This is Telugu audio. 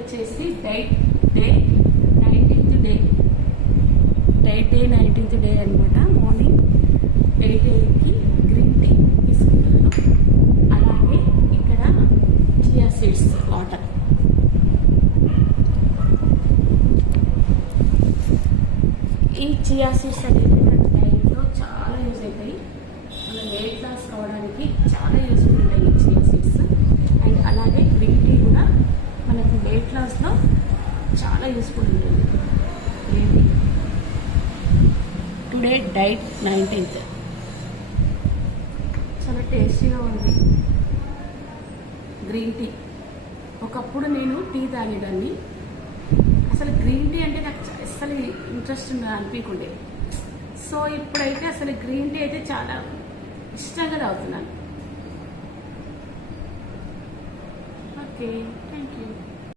వచ్చేసి డైట్ డే 19th డే అనమాట. మార్నింగ్ 8 AM గ్రీన్ టీ తీసుకున్నాను. అలాగే ఇక్కడ చియా సీడ్స్ వాటర్. ఈ చియా సీడ్స్ అనేది మనకి డైట్లో చాలా యూజ్ అవుతాయి. మన వెయిట్ లాస్ కావడానికి చాలా యూస్ఫుల్ ఉంటాయి ఈ చియా సీడ్స్. అండ్ అలాగే గ్రీన్ టీ కూడా మనకు వెయిట్ లాస్లో చాలా యూస్ఫుల్ ఉంటుంది. Green tea today diet 19th. చాలా టేస్టీగా ఉంది గ్రీన్ టీ. ఒకప్పుడు నేను టీ తాగేదాన్ని. అసలు గ్రీన్ టీ అంటే నాకు అసలు ఇంట్రెస్ట్ అనిపించకుండే. సో ఇప్పుడైతే అసలు గ్రీన్ టీ అయితే చాలా ఇష్టంగా తాగుతున్నాను. Okay, thank you.